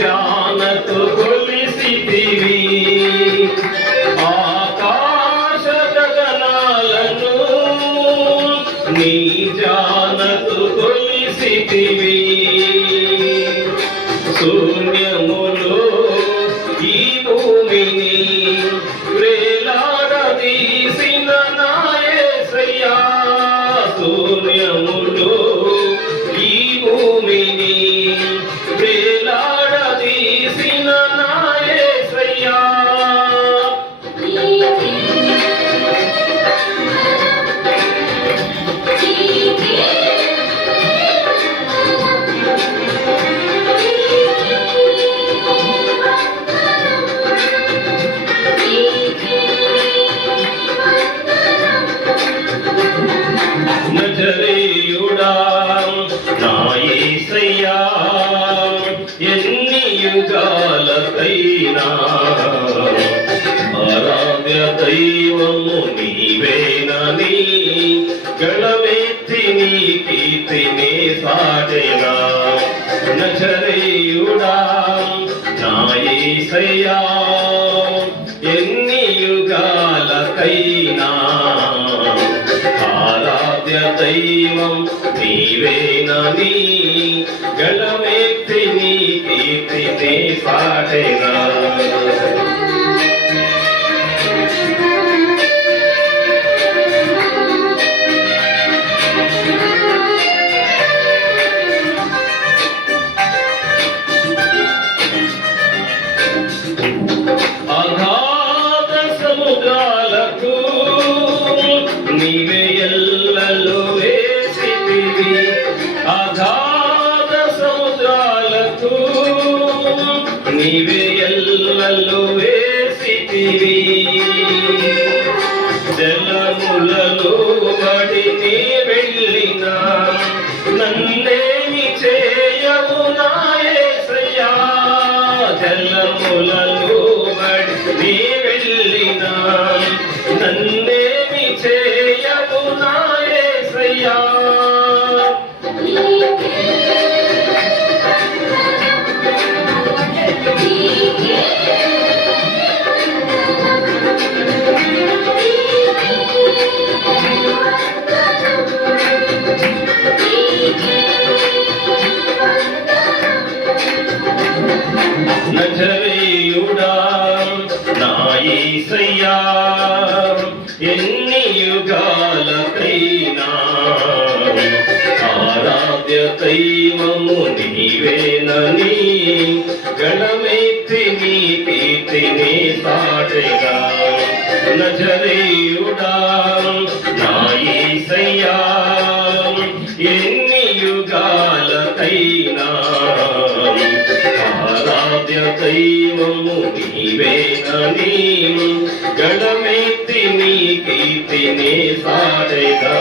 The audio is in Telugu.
జానతో కొలిసితివి ఆకాశ గగనాలను నీ జానతో కొలిసితివి శూన్యములో ఈ భూమిని వేలాడదీసిన నా యేసయ్యా శూన్యములో ఈ భూమిని వేలాడదీసిన నా యేసయ్యా నజరేయుడా నా యేసయ్యా ఎన్ని యుగాలకైనా ఆరాధ్య దైవము నీవేనని గళమెత్తి నీ కీర్తినే సాడెనా నజరేయుడా నా యేసయ్యా ఎన్ని యుగాలకైనా ఆరాధ్య దైవం నీవేనని గళమెత్తి నీ కీర్తినే సాడెనా అగాధ సముద్రాలకు నీవే ఎల్లలు వేసితివి అగాధ సముద్రాలకు నీవే ఎల్లలు వేసితివి జలములలో బడి నీ వెళ్ళిన నన్నేమి చేయవు నా యేసయ్యా జలములలో బడి నీ వెళ్ళిన నన్నేమి చేయవు నా యేసయ్యా నజరేయుడా నా యేసయ్యా ఎన్ని యుగాలకైనా ఆరాధ్య దైవము నీవేనని గళమెత్తి నీ కీర్తినే సాడెగా నజరేయుడా నా యేసయ్యా ఎన్ని యుగాలకైనా ఆరాధ్య దైవము నీవేనని గళమెత్తి నీ కీర్తినే సాడెగా